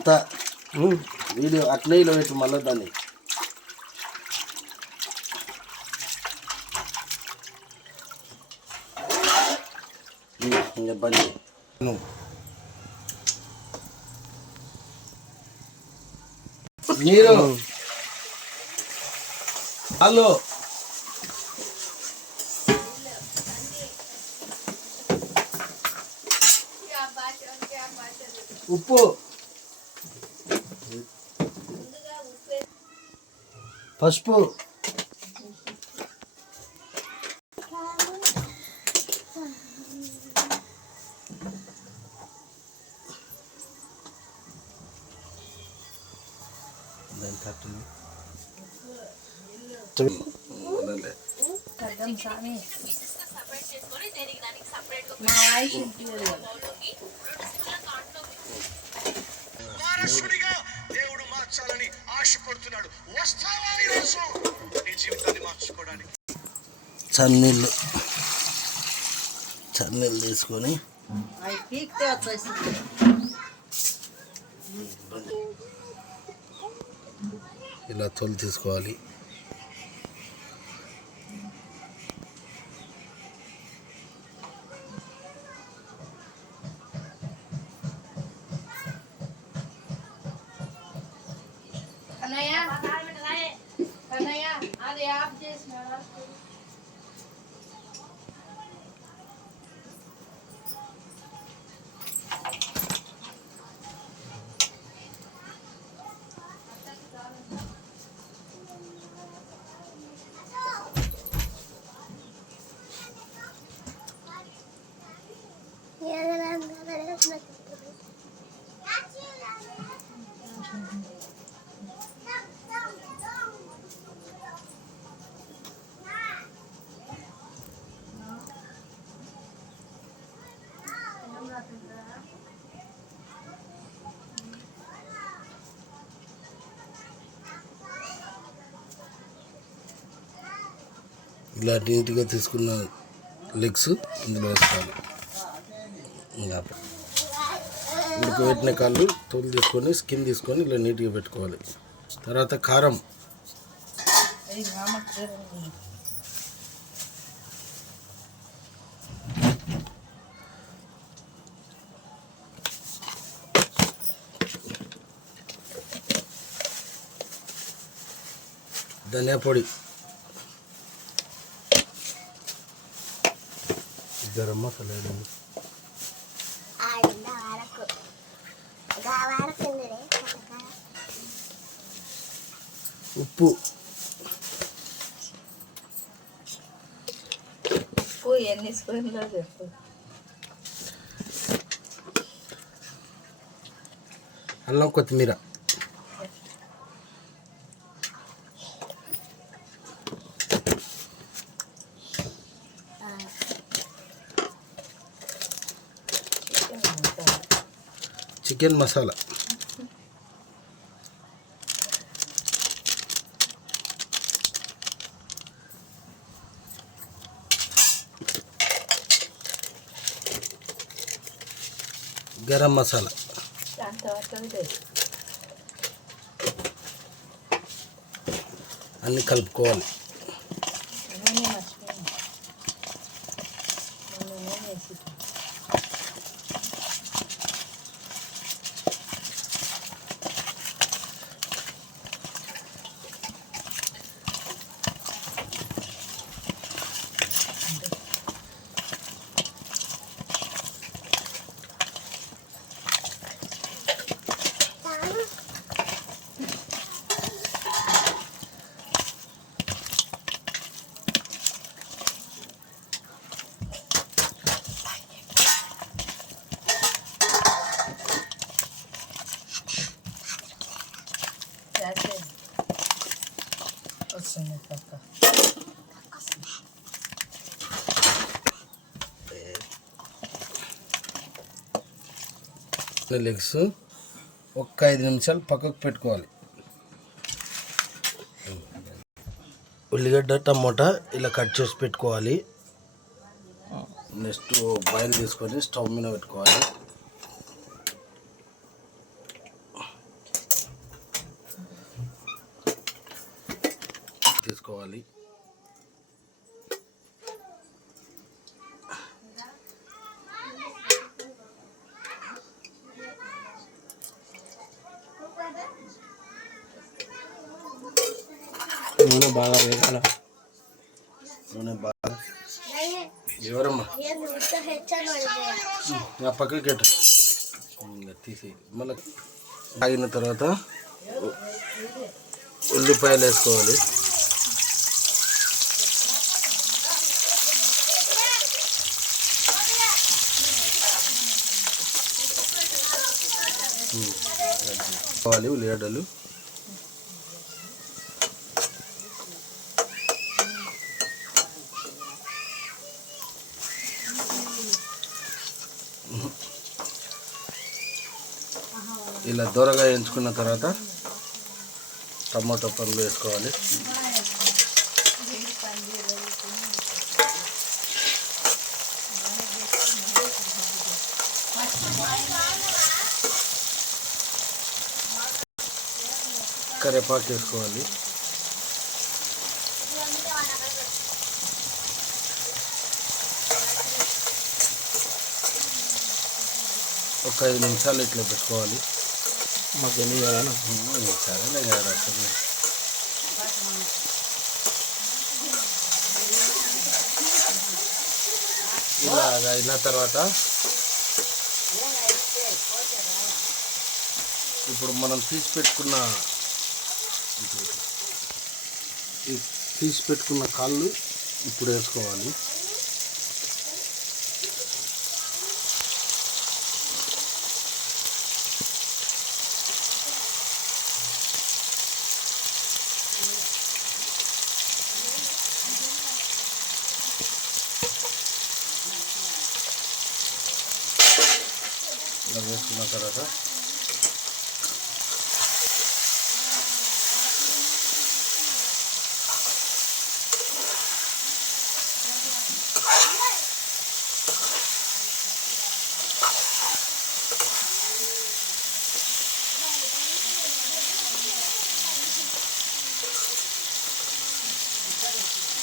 చెప్తా వీడియో అట్లే ఇలా పెట్టు మళ్ళీ దాన్ని ఇంకా బండి మీరు హలో ఉప్పు పసుపు దేవుడు మార్చాలని ఆశపడుతున్నాడు. వస్తావా ఈరోజు నీ జీవితాన్ని మార్చుకోవడానికి? చన్నీళ్ళు తీసుకొని ఇలా తొలి తీసుకోవాలి. ఇలా నీట్గా తీసుకున్న లెగ్స్ ఇందులో వేసుకోవాలి. ఉడకబెట్టిన కాళ్ళు తోలు తీసుకొని స్కిన్ తీసుకొని ఇలా నీట్గా పెట్టుకోవాలి. తర్వాత కారం, ధనియా పొడి, గరం మసాలా, ఉప్పు, ఎన్ని స్పూన్లో చెప్పు. అల్లం, కొత్తిమీర, చికెన్ మసాలా, గరం మసాలా, అన్నీ కలుపుకోవాలి. లెగ్స్ ఒక్క 5 నిమిషాలు పక్కకు పెట్టుకోవాలి. ఉల్లిగడ్డ, టమోటా ఇలా కట్ చేసి పెట్టుకోవాలి. నెక్స్ట్ బాయిల్ తీసుకొని స్టవ్ మీద పెట్టుకోవాలి. వేసుకోవాలి. నూనె బాగా వేగాల. నూనె బాగా ఎవరమ్మా నా పక్కకి గెట్ తీసి మళ్ళీ ఆగిన తర్వాత ఉల్లిపాయలు వేసుకోవాలి. ఉల్లిగడ్డలు ఇలా దూరగా ఎంచుకున్న తర్వాత టమాటో పండ్లు వేసుకోవాలి. కరివేపాకు వేసుకోవాలి. ఒక 5 నిమిషాలు ఇట్లా పెట్టుకోవాలి. మగ్గని వేయాలి. సరేలే కదా అసలు ఇలాగ అయిన తర్వాత ఇప్పుడు మనం తీసి పెట్టుకున్న కాళ్ళు ఇప్పుడు వేసుకోవాలి. ఇలా వేసుకున్న తర్వాత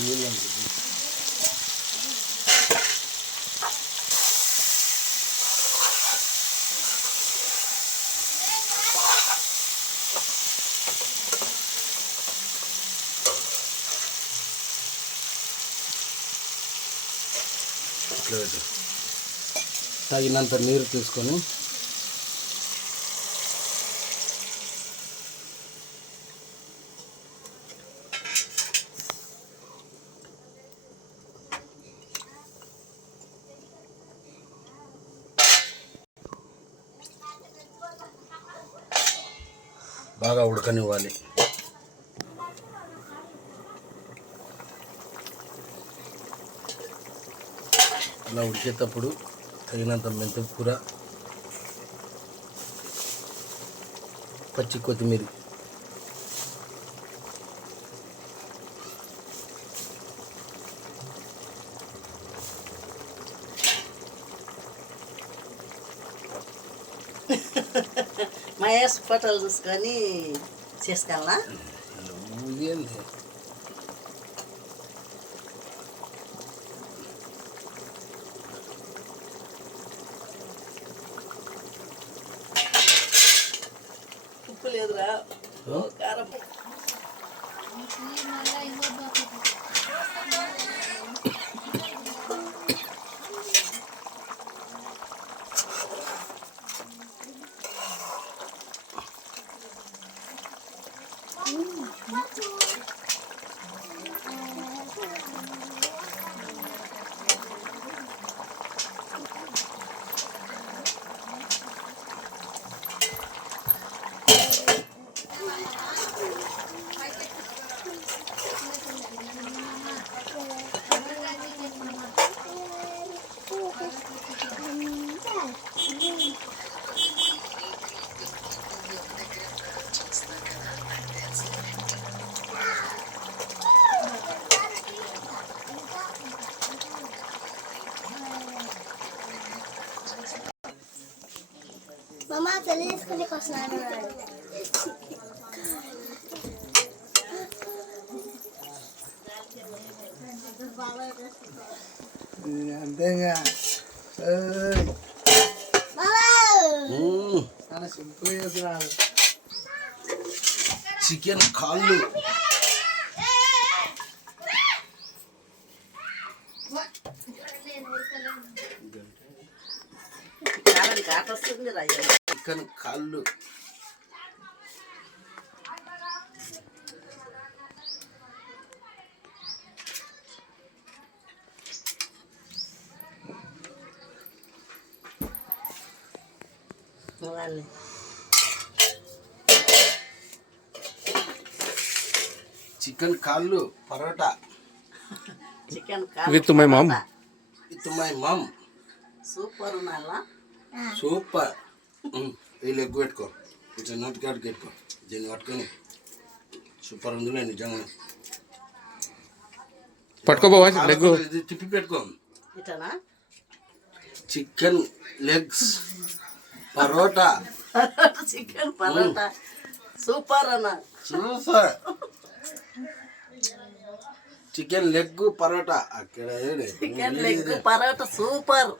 నీళ్ళు తగినంత నీరు తీసుకొని బాగా ఉడకనివ్వాలి. అలా ఉడికేటప్పుడు తగినంత మెంతి కూర, పచ్చి కొత్తిమీర మహేష్ ఫోటోలు చూసుకొని చేసుకెళ్ళా. ఏంది ఉప్పు లేదురా, కారం. Mama, తెలుసుకుని వస్తున్నాను. అంతేగా మ్మ్. చాలా సింపుల్ చేస్తున్నాడు. చికెన్ కాళ్ళు కారం ఘాట్ వస్తుంది రయ్య. చికెన్ కాళ్ళు వాళ్ళే చికెన్ కాళ్ళు parotta chicken With my mom. With my mom super ఉన్నాలా. సూపర్ వీళ్ళు ఎక్కువ పెట్టుకో ఇట్లా నోటికాడికి పెట్టుకో దీన్ని పట్టుకొని సూపర్ ఉంది నిజంగా పట్టుకోబోవా లెగ్ ఇది తిప్పి పెట్టుకో ఇటనా chicken legs parotta chicken parotta super అన్న. సూపర్ చికెన్ లెగ్ పరోటా అక్కడ చికెన్ లెగ్ పరోటా సూపర్.